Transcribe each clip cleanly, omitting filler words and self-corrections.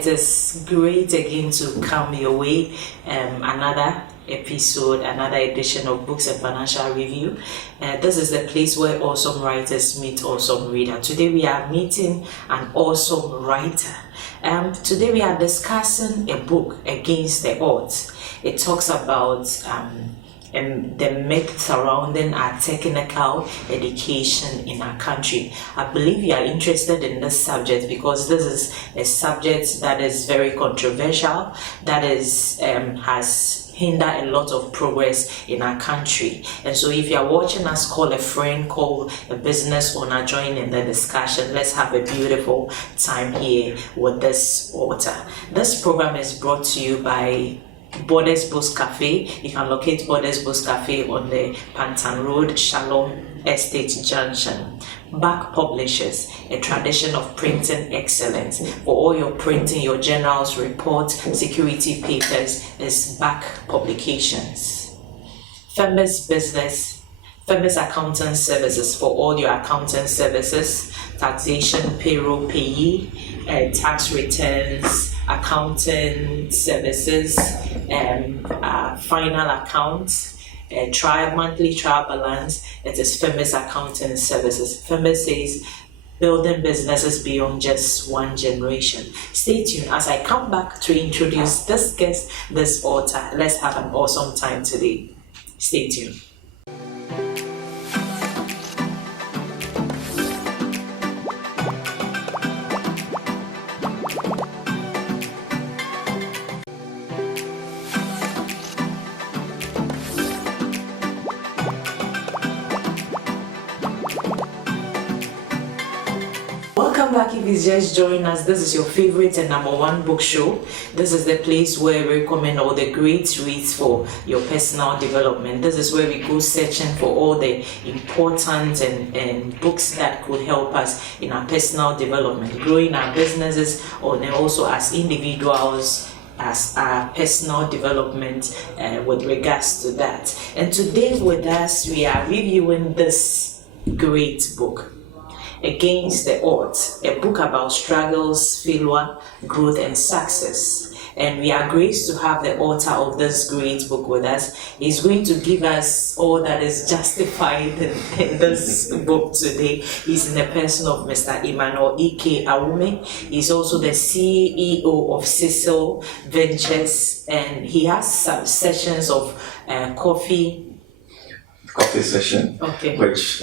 It is great again to come your way. Another episode, another edition of Books and Financial Review. This is the place where awesome writers meet awesome reader. Today we are meeting an awesome writer. Today we are discussing a book, Against the Odds. It talks about the myth surrounding our technical education in our country. I believe you are interested in this subject because this is a subject that is very controversial, that has hindered a lot of progress in our country. And so if you are watching us, call a friend, call a business owner, join in the discussion. Let's have a beautiful time here with this author. This program is brought to you by Borders Books Cafe. You can locate Borders Books Cafe on the Pantan Road, Shalom Estate Junction. Back Publishers, a tradition of printing excellence. For all your printing, your journals, reports, security papers, is Back Publications. Famous Accounting Services, for all your accounting services, taxation, payroll, payee, tax returns, accounting services, final accounts, monthly trial balance. It is Famous Accounting Services. Famous says building businesses beyond just one generation. Stay tuned as I come back to introduce this guest, this author. Let's have an awesome time today. Stay tuned. Welcome back. If it's just joining us, this is your favorite and number one book show. This is the place where we recommend all the great reads for your personal development. This is where we go searching for all the important and books that could help us in our personal development, growing our businesses, or then also as individuals, as our personal development with regards to that. And today with us, we are reviewing this great book, Against the Odds, a book about struggles, failure, growth, and success. And we are graced to have the author of this great book with us. He's going to give us all that is justified in this book today. He's in the person of Mr. Emmanuel E.K. Awume. He's also the CEO of Cecil Ventures, and he has some sessions of coffee session, which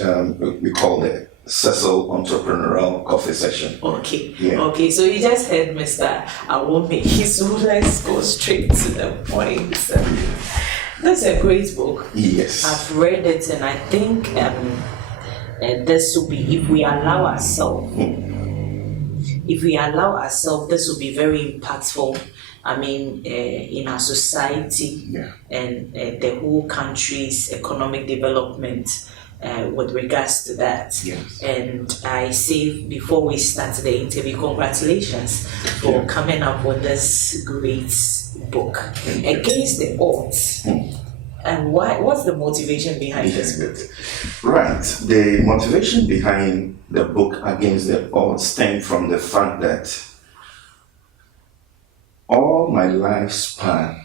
we call it Cecil Entrepreneurial Coffee Session. Okay. Yeah. Okay. So you just heard Mr. Awume. So let's go straight to the point. That's a great book. Yes. I've read it, and I think this will be, if we allow ourselves, this will be very impactful. I mean, in our society and the whole country's economic development. With regards to that. Yes. And I say before we start the interview, congratulations for coming up with this great book, Against the Odds. And what's the motivation behind this book? Right. The motivation behind the book Against the Odds stemmed from the fact that all my lifespan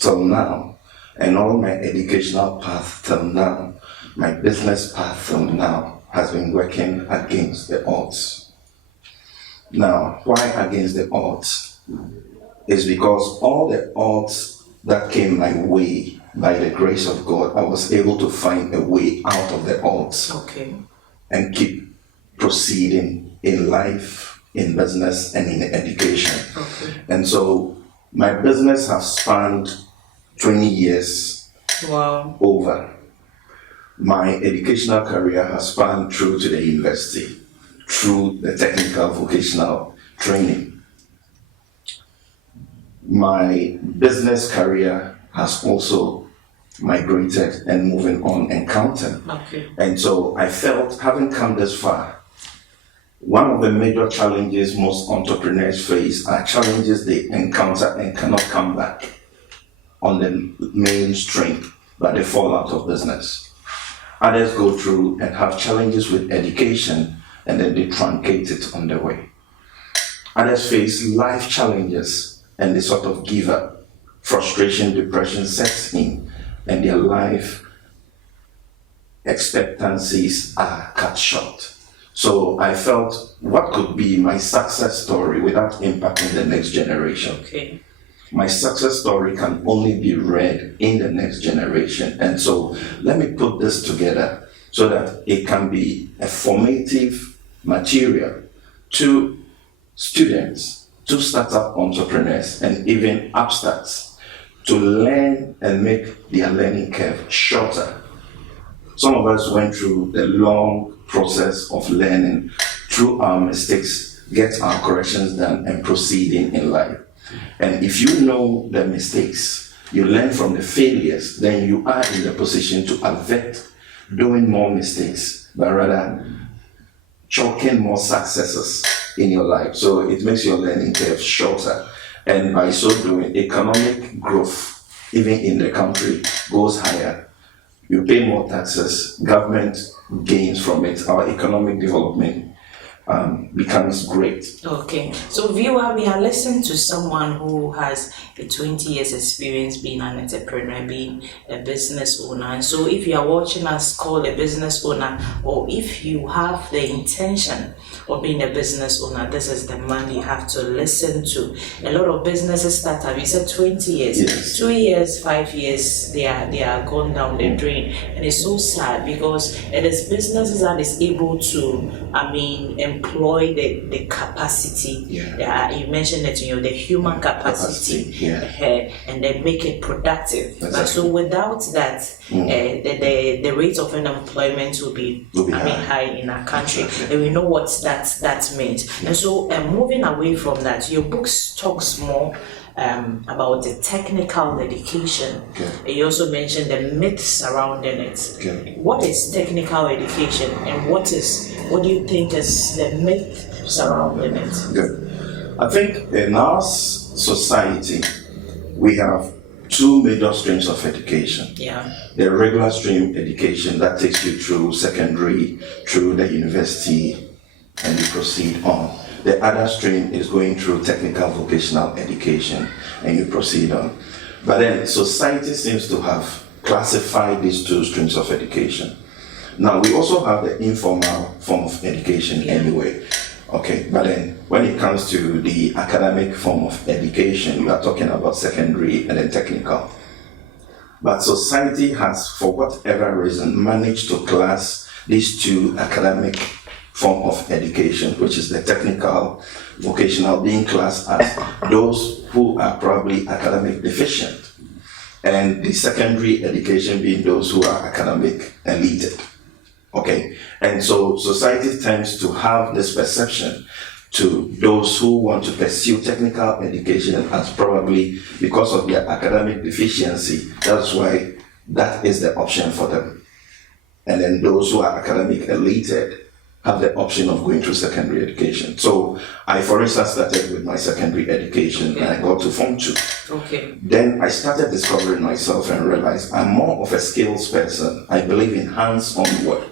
till now, and all my educational path till now, my business path till now has been working against the odds. Now, why against the odds? It's because all the odds that came my way, by the grace of God, I was able to find a way out of the odds and keep proceeding in life, in business, and in education. And so my business has spanned 20 years over. My educational career has spanned through to the university, through the technical vocational training. My business career has also migrated and moving on and counting. And so I felt, having come this far, one of the major challenges most entrepreneurs face are challenges they encounter and cannot come back on the mainstream, but they fall out of business. Others go through and have challenges with education, and then they truncate it on the way. Others face life challenges and they sort of give up. Frustration, depression sets in, and their life expectancies are cut short. So I felt, what could be my success story without impacting the next generation? Okay. My success story can only be read in the next generation. And so let me put this together so that it can be a formative material to students, to startup entrepreneurs, and even upstarts to learn and make their learning curve shorter. Some of us went through the long process of learning through our mistakes, get our corrections done, and proceeding in life. And if you know the mistakes, you learn from the failures, then you are in the position to avoid doing more mistakes, but rather chalking more successes in your life. So it makes your learning curve shorter. And by so doing, economic growth, even in the country, goes higher. You pay more taxes, government gains from it, our economic development becomes great. Okay, so viewer, we are listening to someone who has a 20 years experience being an entrepreneur, being a business owner. And so if you are watching us call a business owner, or if you have the intention of being a business owner, this is the man you have to listen to. A lot of businesses start up, you said 20 years, yes. 2 years, 5 years, they are gone down the drain. And it's so sad because it is businesses that is able to, employ the capacity. Yeah. You mentioned it, the human capacity, and then make it productive. Exactly. But so without that, the rate of unemployment will be high in our country. Exactly. And we know what that means. Yeah. And so moving away from that, your books talks more about the technical education. Okay. You also mentioned the myths surrounding it. Okay. What is technical education, and what do you think is the myth surrounding it? Good. I think in our society, we have two major streams of education. Yeah. The regular stream education that takes you through secondary, through the university, and you proceed on. The other stream is going through technical vocational education, and you proceed on. But then society seems to have classified these two streams of education. Now, we also have the informal form of education anyway. Okay, but then when it comes to the academic form of education, we are talking about secondary and then technical. But society has, for whatever reason, managed to class these two academic form of education, which is the technical, vocational, being classed as those who are probably academic deficient, and the secondary education being those who are academic elite. Okay, and so society tends to have this perception to those who want to pursue technical education as probably because of their academic deficiency. That's why that is the option for them. And then those who are academic elite have the option of going through secondary education. So I, for instance, started with my secondary education and I got to Form 2. Okay. Then I started discovering myself and realized I'm more of a skills person. I believe in hands-on work.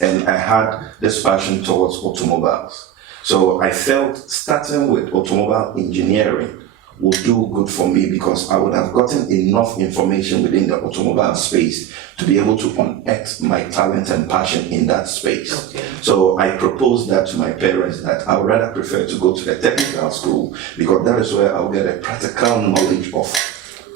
And I had this passion towards automobiles. So I felt starting with automobile engineering would do good for me because I would have gotten enough information within the automobile space to be able to unearth my talent and passion in that space. Okay. So I proposed that to my parents that I would rather prefer to go to the technical school because that is where I'll get a practical knowledge of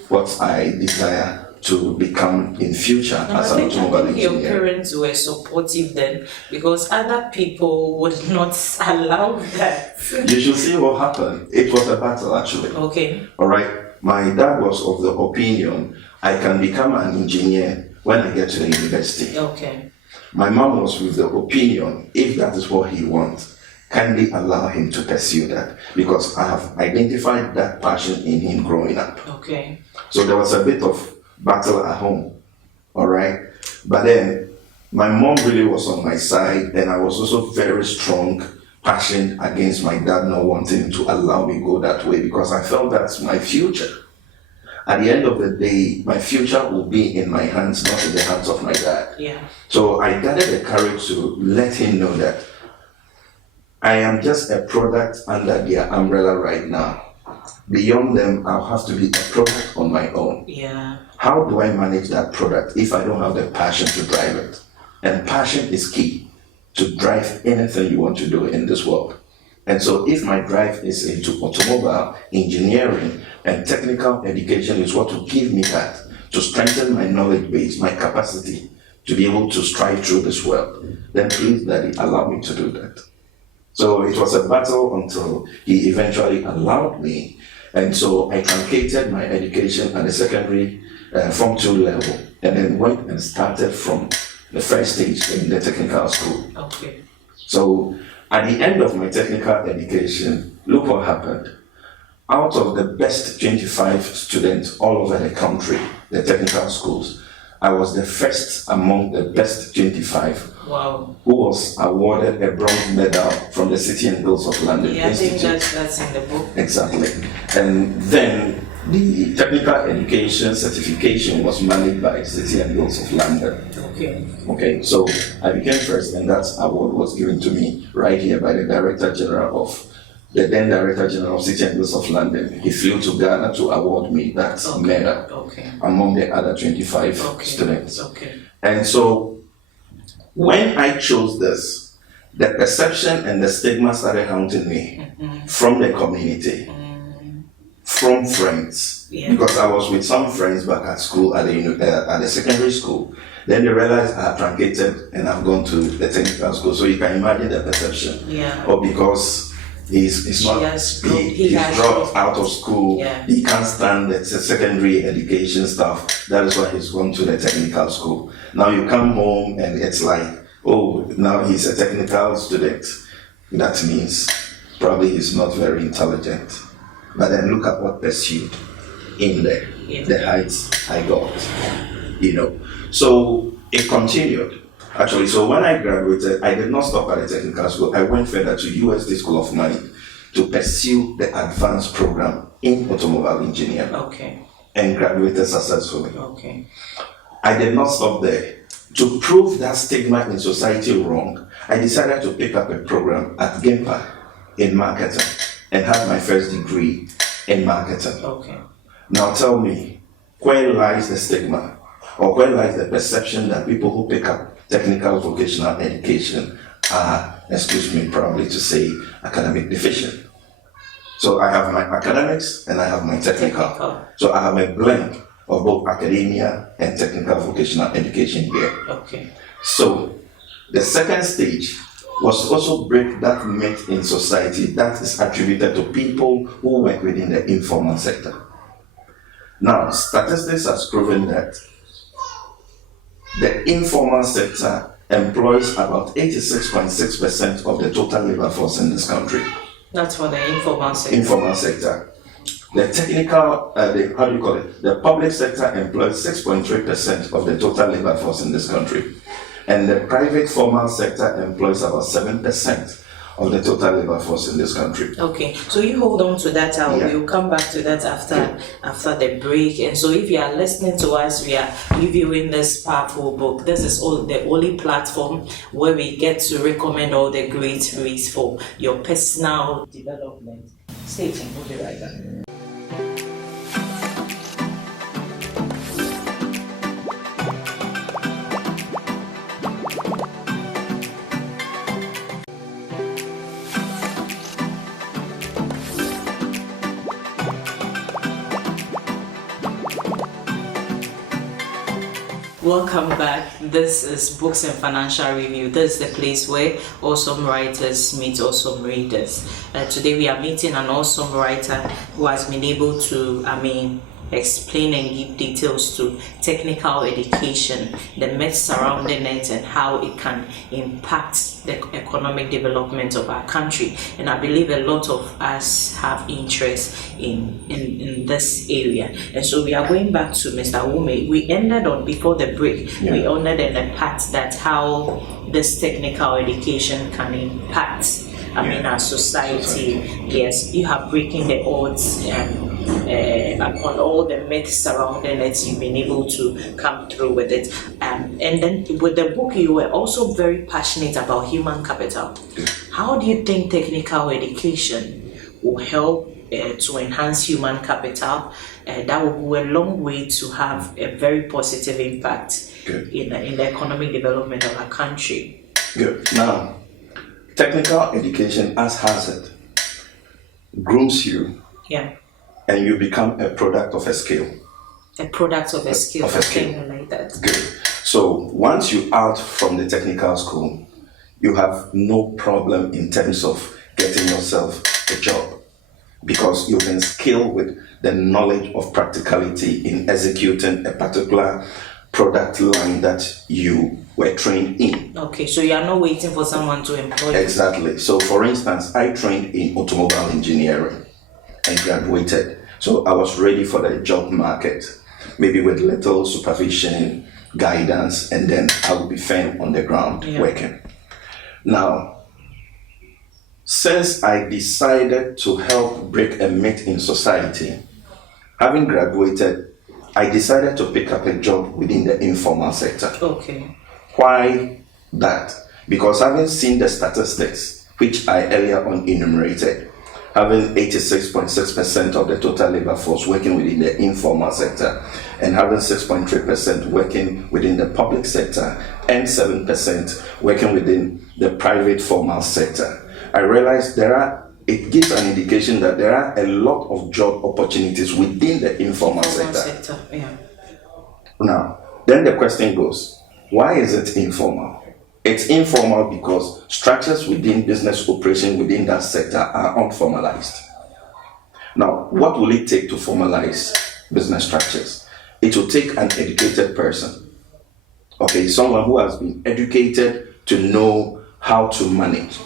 what I desire to become in future as an automobile engineer. Your parents were supportive then because other people would not allow that. You should see what happened. It was a battle actually. Okay. All right. My dad was of the opinion I can become an engineer when I get to the university. Okay. My mom was with the opinion if that is what he wants, kindly allow him to pursue that because I have identified that passion in him growing up. Okay. So there was a bit of battle at home, all right? But then my mom really was on my side and I was also very strong, passionate against my dad not wanting to allow me go that way because I felt that's my future. At the end of the day, my future will be in my hands, not in the hands of my dad. Yeah. So I gathered the courage to let him know that I am just a product under their umbrella right now. Beyond them, I'll have to be a product on my own. Yeah. How do I manage that product if I don't have the passion to drive it? And passion is key to drive anything you want to do in this world. And so if my drive is into automobile, engineering, and technical education is what will give me that, to strengthen my knowledge base, my capacity to be able to strive through this world, then please, Daddy, allow me to do that. So it was a battle until he eventually allowed me. And so I truncated my education at the secondary Form 2 level, and then went and started from the first stage in the technical school. Okay. So at the end of my technical education, look what happened. Out of the best 25 students all over the country, the technical schools, I was the first among the best 25. Wow. Who was awarded a bronze medal from the City and Guilds of London Institute. I think that's in the book. Exactly. And then the technical education certification was managed by City and Guilds of London. Okay, so I became first, and that award was given to me right here by the Director General of the then Director General of City and Guilds of London. He flew to Ghana to award me that medal among the other 25 students. And so when I chose this, the perception and the stigma started haunting me from the community, from friends, because I was with some friends back at school, at the secondary school. Then they realized I had truncated and I've gone to the technical school. So you can imagine the perception. Or because he's dropped out of school, he can't stand the secondary education stuff. That is why he's gone to the technical school. Now you come home and it's like, oh, now he's a technical student. That means probably he's not very intelligent. But then look at what pursued in there, the heights I got, So it continued. Actually, so when I graduated, I did not stop at the technical school. I went further to USD School of Money to pursue the advanced program in automobile engineering. And graduated successfully. I did not stop there. To prove that stigma in society wrong, I decided to pick up a program at GIMPA in marketing and have my first degree in marketing. Now tell me, where lies the stigma? Or where lies the perception that people who pick up technical vocational education are, excuse me, probably to say, academic deficient? So I have my academics and I have my technical. So I have a blend of both academia and technical vocational education here. So the second stage was to also break that myth in society that is attributed to people who work within the informal sector. Now, statistics has proven that the informal sector employs about 86.6% of the total labor force in this country. That's for the informal sector. Informal sector. The technical, the public sector employs 6.3% of the total labor force in this country. And the private formal sector employs about 7% of the total labor force in this country. So you hold on to that. We'll come back to that after the break. And so if you are listening to us, we are reviewing this powerful book. This is the only platform where we get to recommend all the great reads for your personal development. Stay tuned, we'll be right back. Welcome back. This is Books and Financial Review. This is the place where awesome writers meet awesome readers. Today we are meeting an awesome writer who has been able to, explain and give details to technical education, the myths surrounding it, and how it can impact the economic development of our country. And I believe a lot of us have interest in this area. And so we are going back to Mr. Wume. We ended on, before the break, we ended in the part that how this technical education can impact our society. Yes, you have breaking the odds upon all the myths surrounding it. You've been able to come through with it. And then with the book, you were also very passionate about human capital. How do you think technical education will help to enhance human capital? That will go a long way to have a very positive impact in the economic development of our country. Good. Now, technical education, as has it, grooms you, and you become a product of a skill. A product of a skill. Of a skill. I like that. Good. So once you out from the technical school, you have no problem in terms of getting yourself a job, because you've been skilled with the knowledge of practicality in executing a particular product line that you were trained in. Okay, so you are not waiting for someone to employ you. Exactly. So for instance, I trained in automobile engineering and graduated. So I was ready for the job market, maybe with little supervision, guidance, and then I would be firm on the ground working. Now, since I decided to help break a myth in society, having graduated, I decided to pick up a job within the informal sector. Okay. Why that? Because having seen the statistics, which I earlier on enumerated, having 86.6% of the total labor force working within the informal sector, and having 6.3% working within the public sector, and 7% working within the private formal sector, I realized it gives an indication that there are a lot of job opportunities within the informal sector. Now, then the question goes, why is it informal? It's informal because structures within business operation within that sector are unformalized. Now, what will it take to formalize business structures? It will take an educated person. Okay, someone who has been educated to know how to manage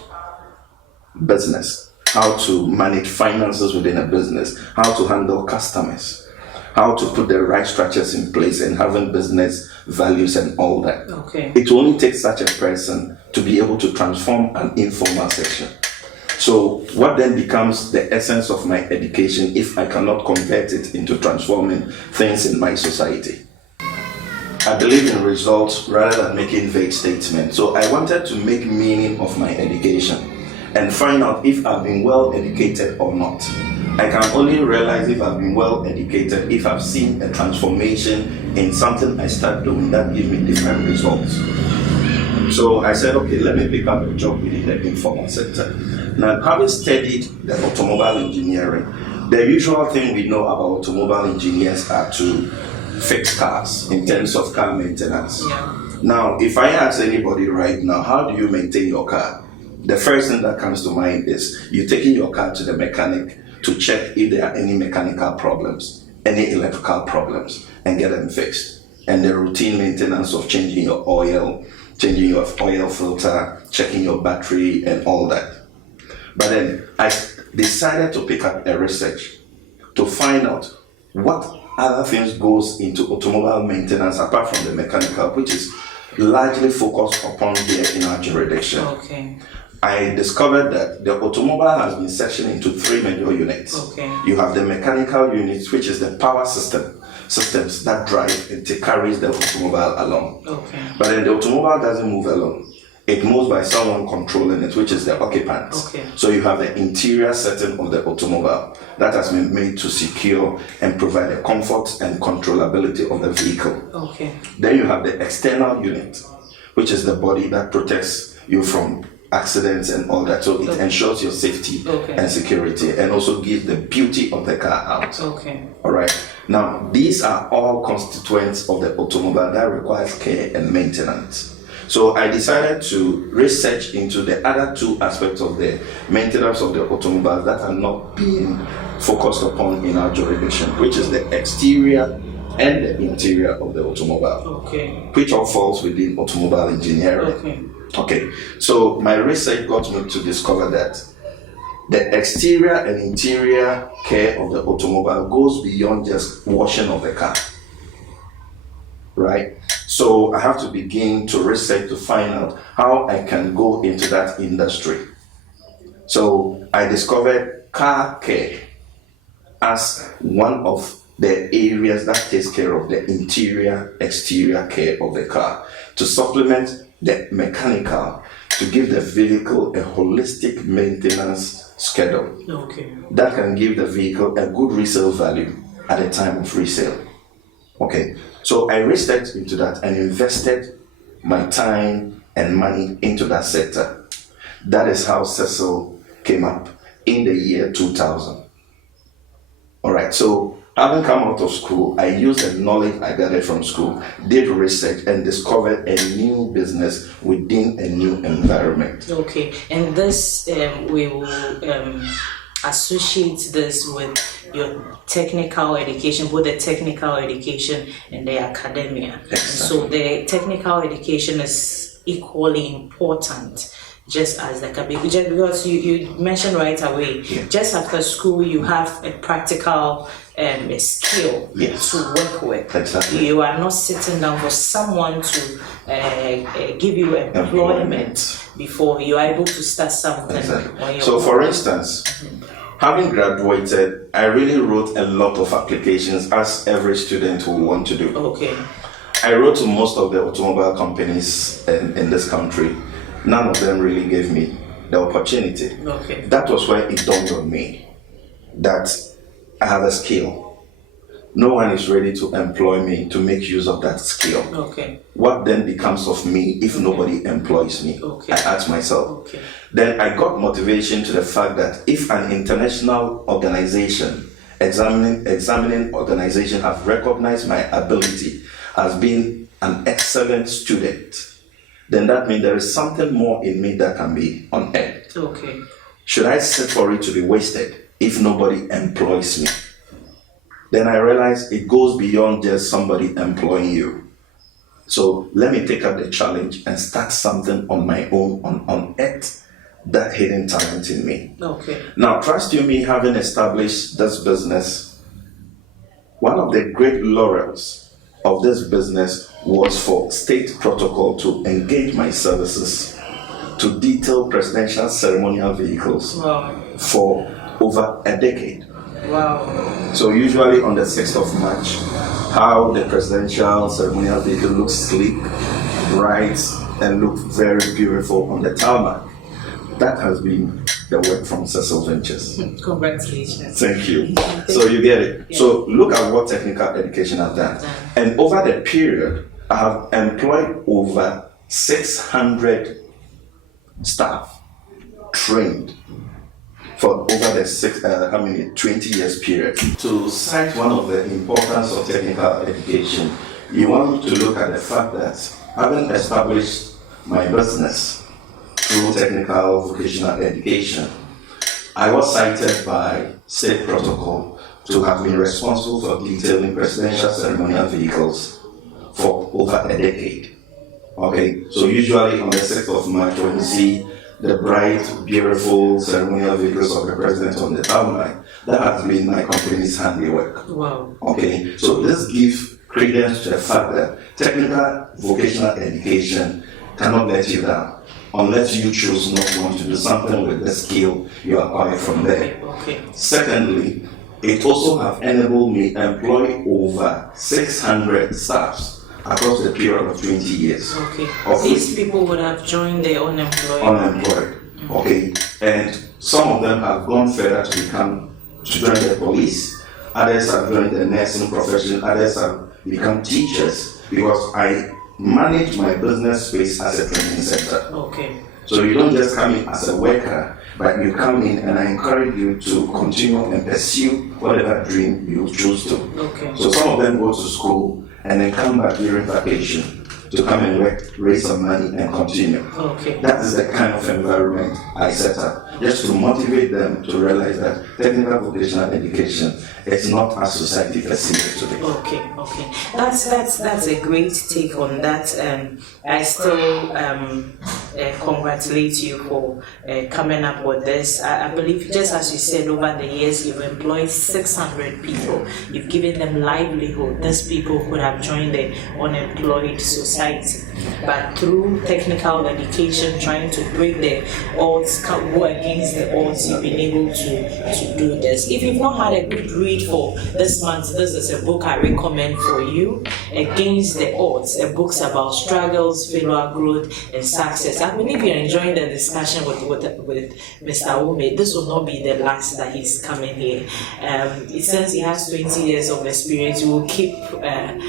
business, how to manage finances within a business, how to handle customers, how to put the right structures in place and having business values and all that. Okay. It will only take such a person to be able to transform an informal section. So what then becomes the essence of my education if I cannot convert it into transforming things in my society? I believe in results rather than making vague statements. So I wanted to make meaning of my education and find out if I've been well educated or not. I can only realize if I've been well educated if I've seen a transformation in something I start doing that gives me different results. So I said, okay, let me pick up a job within the informal sector. Now, having studied the automobile engineering, the usual thing we know about automobile engineers are to fix cars in terms of car maintenance. Now, if I ask anybody right now, how do you maintain your car? The first thing that comes to mind is you taking your car to the mechanic to check if there are any mechanical problems, any electrical problems, and get them fixed. And the routine maintenance of changing your oil filter, checking your battery, and all that. But then I decided to pick up a research to find out what other things goes into automobile maintenance apart from the mechanical, which is largely focused upon here in our jurisdiction. Okay. I discovered that the automobile has been sectioned into three major units. Okay. You have the mechanical units, which is the power systems that drive and carries the automobile along. Okay. But then the automobile doesn't move alone. It moves by someone controlling it, which is the occupants. Okay. So you have the interior setting of the automobile that has been made to secure and provide the comfort and controllability of the vehicle. Okay. Then you have the external unit, which is the body that protects you from accidents and all that. So it ensures your safety and security and also gives the beauty of the car out. Okay. All right. Now, these are all constituents of the automobile that requires care and maintenance. So I decided to research into the other two aspects of the maintenance of the automobile that are not being focused upon in our jurisdiction, which is the exterior and the interior of the automobile, which all falls within automobile engineering. Okay, so my research got me to discover that the exterior and interior care of the automobile goes beyond just washing of the car, right? So I have to begin to research to find out how I can go into that industry. So I discovered car care. as one of the areas that takes care of the interior, exterior care of the car, to supplement the mechanical, to give the vehicle a holistic maintenance schedule. Okay. That can give the vehicle a good resale value at the time of resale. Okay, so I researched into that and invested my time and money into that sector. That is how Cecil came up in the year 2000. All right, so having come out of school, I used the knowledge I gathered from school, did research, and discovered a new business within a new environment. Okay, and this we will associate this with your technical education, both the technical education and the academia. Exactly. So the technical education is equally important, just as the academic, just because you mentioned right away, just after school you have a practical skill to work with. Exactly. You are not sitting down for someone to give you employment before you are able to start something. Exactly. So for instance, having graduated, I really wrote a lot of applications, as every student will want to do. Okay. I wrote to most of the automobile companies in this country. None of them really gave me the opportunity. Okay. That was where it dawned on me that I have a skill. No one is ready to employ me to make use of that skill. Okay. What then becomes of me if nobody employs me? Okay. I asked myself. Okay. Then I got motivation to the fact that if an international organization, examining organization, have recognized my ability as being an excellent student, then that means there is something more in me that can be unearthed. Okay. Should I sit for it to be wasted if nobody employs me? Then I realized it goes beyond just somebody employing you. So let me take up the challenge and start something on my own, unearth that hidden talent in me. Okay. Now, trust you me, having established this business, one of the great laurels of this business was for state protocol to engage my services to detail presidential ceremonial vehicles for over a decade. Wow. So usually on the 6th of March, how the presidential ceremonial vehicle looks sleek, bright, and look very beautiful on the tarmac. That has been the work from Cecil Ventures. Congratulations. Thank you. So you get it. Yeah. So look at what technical education I've done. And over the period, I have employed over 600 staff, trained for over the 20 years period. To cite one of the importance of technical education, you want to look at the fact that having established my business through technical vocational education, I was cited by state protocol to have been responsible for detailing presidential ceremonial vehicles for over a decade. Okay, so usually on the 6th of March, when you see the bright, beautiful ceremonial vehicles of the president on the tarmac, that has been my company's handiwork. Wow. Okay, so this gives credence to the fact that technical vocational education cannot let you down unless you choose not to want to do something with the skill you acquire from there. Okay. Secondly, it also have enabled me employ over 600 staffs across the period of 20 years. Okay. These people would have joined their unemployed. Mm-hmm. Okay. And some of them have gone further to join the police. Others have joined the nursing profession. Others have become teachers because I manage my business space as a training center. Okay. So you don't just come in as a worker, but you come in and I encourage you to continue and pursue whatever dream you choose to. Okay. So some of them go to school and then come back during vacation to come and work, raise some money and continue. Okay. That is the kind of environment I set up, just to motivate them to realize that technical vocational education is not as society perceives it today. Okay. That's a great take on that. I still congratulate you for coming up with this. I believe, just as you said, over the years you've employed 600 people. You've given them livelihood. These people could have joined the unemployed society, but through technical education, trying to break the odds, go against the odds, you've been able to do this. If you've not had a good read for this month, this is a book I recommend for you, Against the Odds, a book about struggles, failure, growth, and success. I believe you're enjoying the discussion with Mr. Ume. This will not be the last that he's coming here. Since he has 20 years of experience, we will keep yes,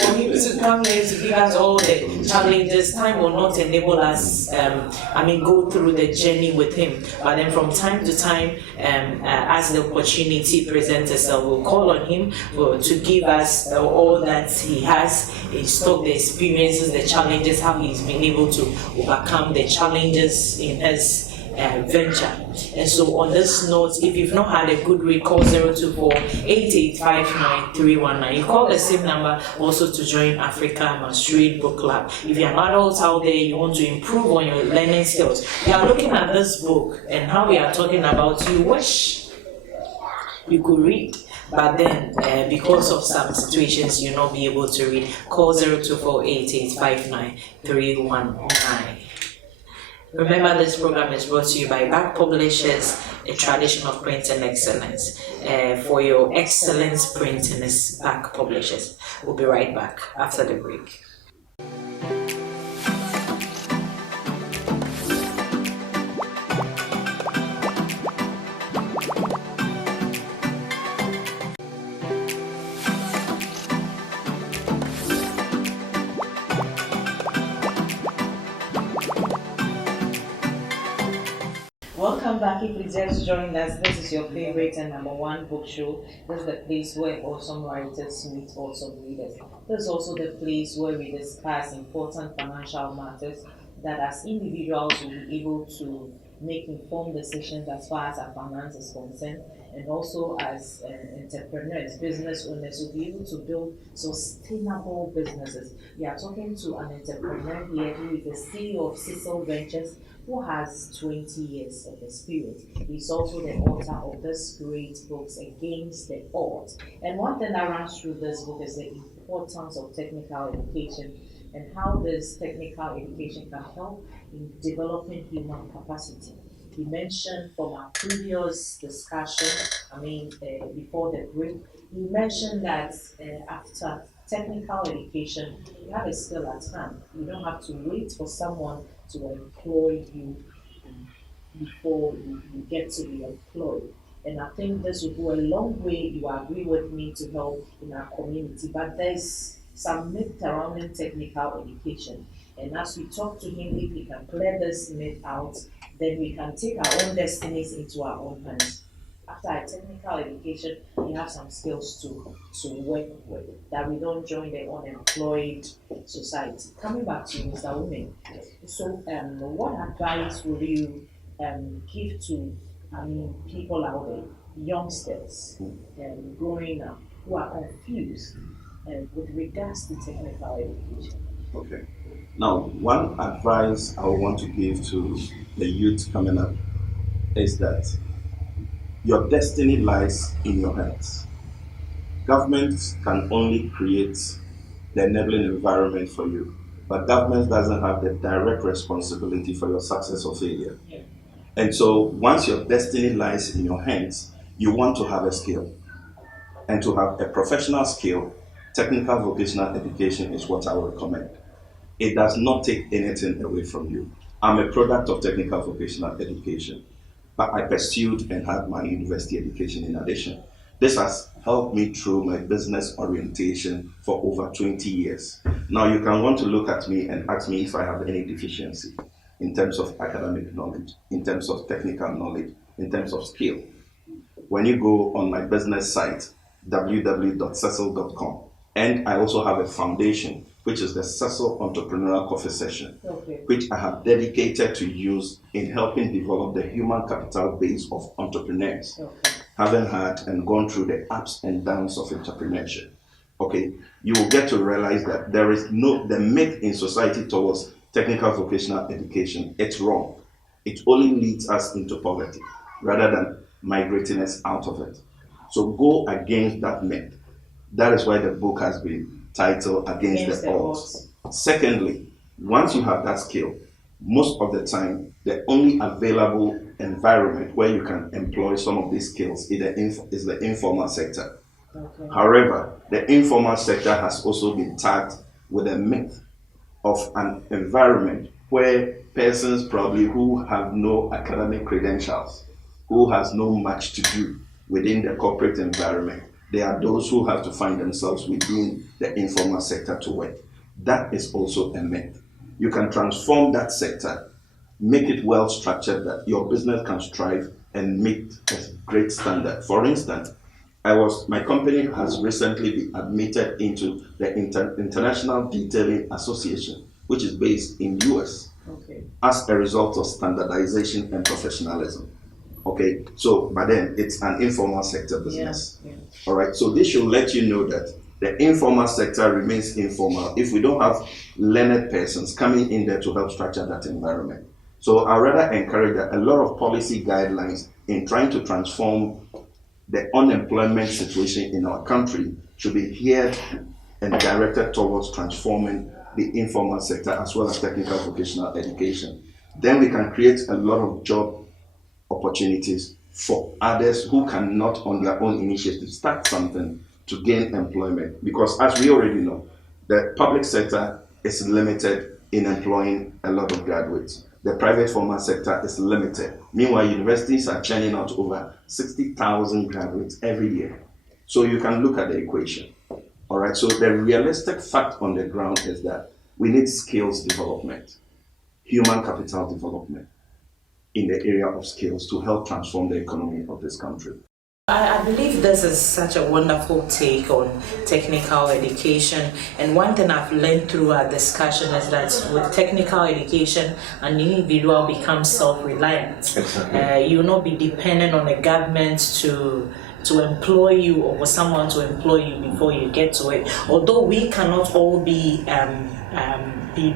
for him to come here to give us all the challenges. Time will not enable us, go through the journey with him. But then from time to time, as the opportunity presents itself, we'll call on him to give us all that he has in stock, the experiences, the challenges, how he's been able to overcome the challenges in his venture. And so on this note, if you've not had a good read, call 024-8859-319. You call the same number also to join Africa Must Read Book Club. If you're an adult out there, you want to improve on your learning skills, we are looking at this book and how we are talking about, you wish you could read, but then because of some situations you'll not be able to read. Call 024-8859-319. Remember, this program is brought to you by Back Publishers, a tradition of printing excellence. For your excellence printing is Back Publishers. We'll be right back after the break. Welcome back. If you just joined us, this is your favorite and number one book show. This is the place where awesome writers meet awesome readers. This is also the place where we discuss important financial matters that as individuals will be able to make informed decisions as far as our finance is concerned, and also as entrepreneurs, business owners, will be able to build sustainable businesses. We are talking to an entrepreneur here who is the CEO of Cecil Ventures, who has 20 years of experience. He's also the author of this great book, Against the Odds. And one thing that runs through this book is the importance of technical education and how this technical education can help in developing human capacity. He mentioned from our previous discussion, before the break, he mentioned that after technical education, you have a skill at hand. You don't have to wait for someone to employ you before you get to be employed. And I think this will go a long way, you agree with me, to help in our community. But there's some myth surrounding technical education. And as we talk to him, if we can clear this myth out, then we can take our own destinies into our own hands. After a technical education, we have some skills to work with, that we don't join the unemployed society. Coming back to you, Mr. Ume, so what advice would you give to people out there, youngsters growing up, who are confused with regards to technical education? Okay. Now, one advice I want to give to the youth coming up is that your destiny lies in your hands. Government can only create the enabling environment for you, but government doesn't have the direct responsibility for your success or failure. Yeah. And so once your destiny lies in your hands, you want to have a skill. And to have a professional skill, technical vocational education is what I would recommend. It does not take anything away from you. I'm a product of technical vocational education, but I pursued and had my university education in addition. This has helped me through my business orientation for over 20 years. Now you can want to look at me and ask me if I have any deficiency in terms of academic knowledge, in terms of technical knowledge, in terms of skill. When you go on my business site, www.cecil.com, and I also have a foundation, which is the Cecil Entrepreneurial Coffee Session, which I have dedicated to use in helping develop the human capital base of entrepreneurs, having had and gone through the ups and downs of entrepreneurship. okay, you will get to realize that there is the myth in society towards technical vocational education. It's wrong. It only leads us into poverty rather than migrating us out of it. So go against that myth. That is why the book has been titled Against the Odds. Secondly, once you have that skill, most of the time, the only available environment where you can employ some of these skills is the informal sector. Okay. However, the informal sector has also been tagged with a myth of an environment where persons probably who have no academic credentials, who has no much to do within the corporate environment, they are those who have to find themselves within the informal sector to work. That is also a myth. You can transform that sector, make it well structured that your business can strive and meet a great standard. For instance, my company has recently been admitted into the International Detailing Association, which is based in US, okay, as a result of standardization and professionalism. Okay, so but then it's an informal sector business. Yeah. All right, so this should let you know that the informal sector remains informal if we don't have learned persons coming in there to help structure that environment. So I rather encourage that a lot of policy guidelines in trying to transform the unemployment situation in our country should be geared and directed towards transforming the informal sector as well as technical vocational education. Then we can create a lot of job opportunities for others who cannot on their own initiative start something to gain employment. Because as we already know, the public sector is limited in employing a lot of graduates. The private formal sector is limited. Meanwhile, universities are churning out over 60,000 graduates every year. So you can look at the equation. All right, so the realistic fact on the ground is that we need skills development, human capital development in the area of skills to help transform the economy of this country. I believe this is such a wonderful take on technical education, and one thing I've learned through our discussion is that with technical education, an individual becomes self-reliant. Exactly. You will not be dependent on the government to employ you or for someone to employ you before you get to it. Although we cannot all be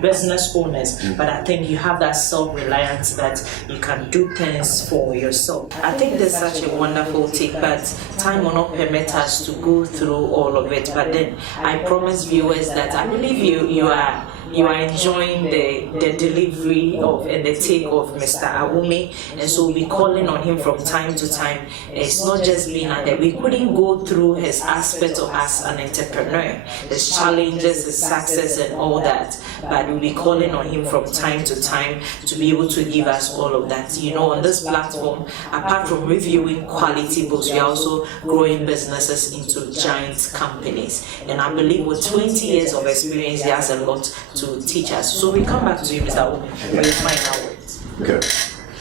business owners, but I think you have that self-reliance that you can do things for yourself. I think there's such a wonderful take, but time will not permit us to go through all of it. But then I promise viewers that I believe you are enjoying the delivery of and the take of Mr. Awume, and so we'll be calling on him from time to time. It's not just being out there. We couldn't go through his aspect of as an entrepreneur, his challenges, his success and all that, but we'll be calling on him from time to time to be able to give us all of that. You know, on this platform, apart from reviewing quality books, we are also growing businesses into giant companies, and I believe with 20 years of experience, he has a lot to teach us. So we come back to you, Mr. Awume, for your final words. Okay.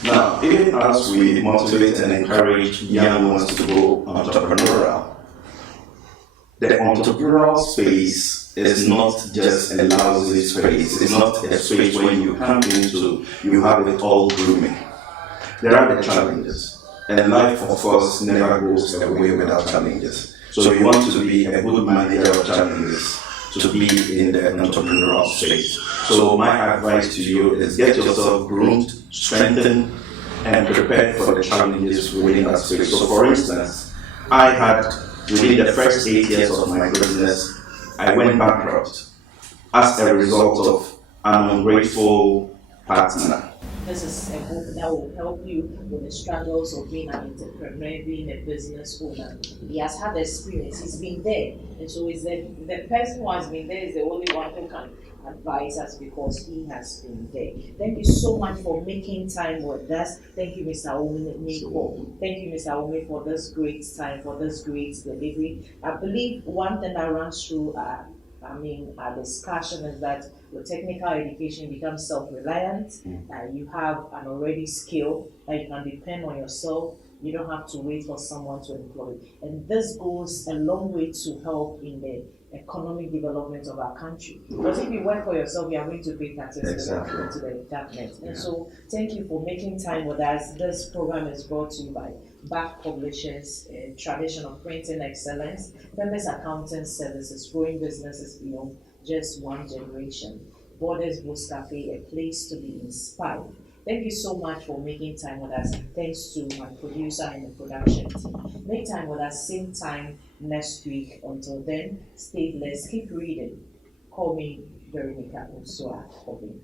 Now, even as we motivate and encourage young ones to go entrepreneurial, the entrepreneurial space is not just a lousy space. It's not a space when you come into, you have it all grooming. There are the challenges, and life, of course, never goes away without challenges. So you want to be a good manager of challenges, to be in the entrepreneurial space. So my advice to you is get yourself groomed, strengthened, and prepared for the challenges within that space. So for instance, I had, within the first 8 years of my business, I went bankrupt as a result of an ungrateful partner. This is a book that will help you with the struggles of being an entrepreneur, being a business owner. He has had experience, he's been there. And so is the person who has been there is the only one who can advise us because he has been there. Thank you so much for making time with us. Thank you, Mr. Awume. Thank you, Mr. Awume, for this great time, for this great delivery. I believe one thing that runs through our discussion is that with technical education, you become self-reliant. You have an already skill that you can depend on yourself. You don't have to wait for someone to employ. And this goes a long way to help in the economic development of our country. Because if you work for yourself, you are going to pay taxes to the government. And so thank you for making time with us. This program is brought to you by back publishers, tradition of printing excellence, Femis Accounting Services, growing businesses beyond just one generation. Borders Books Cafe, a place to be inspired. Thank you so much for making time with us. Thanks to my producer and the production team. Make time with us, same time next week. Until then, stay blessed, keep reading. Call me Veronica Usua Kobe.